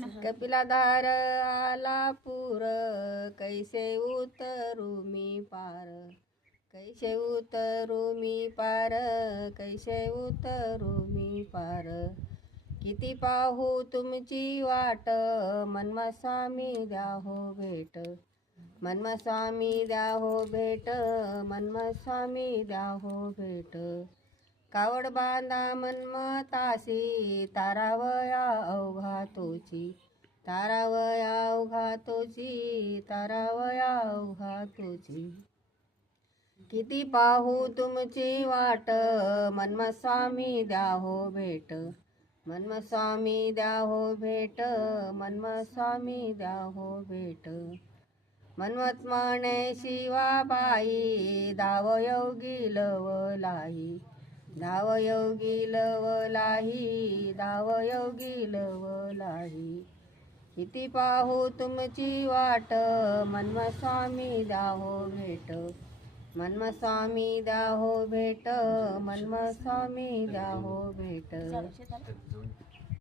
कपिलाधार आला पूर, कैसे उतरू मी पार, कैसे उतरू मी पार, कैसे उतरू मी पार. किती पाहू तुमची वाट, मन्मा स्वामी द्या हो भेट, मन्मा स्वामी द्या हो भेट, मन्मा स्वामी द्या हो भेट. कावड बांधा मन्मतासी, तारावया अवघा तोची, तारावया अवघा तोची, तारावया अवघा तोची. किती पाहू तुमची वाट, मन्म स्वामी द्या हो भेट, मन्म स्वामी द्या हो भेट, मन्म स्वामी द्या हो भेट. मन्मथ म्हणे शिवाबाई, धावयोगी लवलाही, धावयोगी लवलाही, धावयोगी लवलाही. किती पाहू तुमची वाट, मन्म स्वामी द्या हो भेट, मन्म स्वामी द्या हो भेट, मन्म स्वामी द्या हो भेट.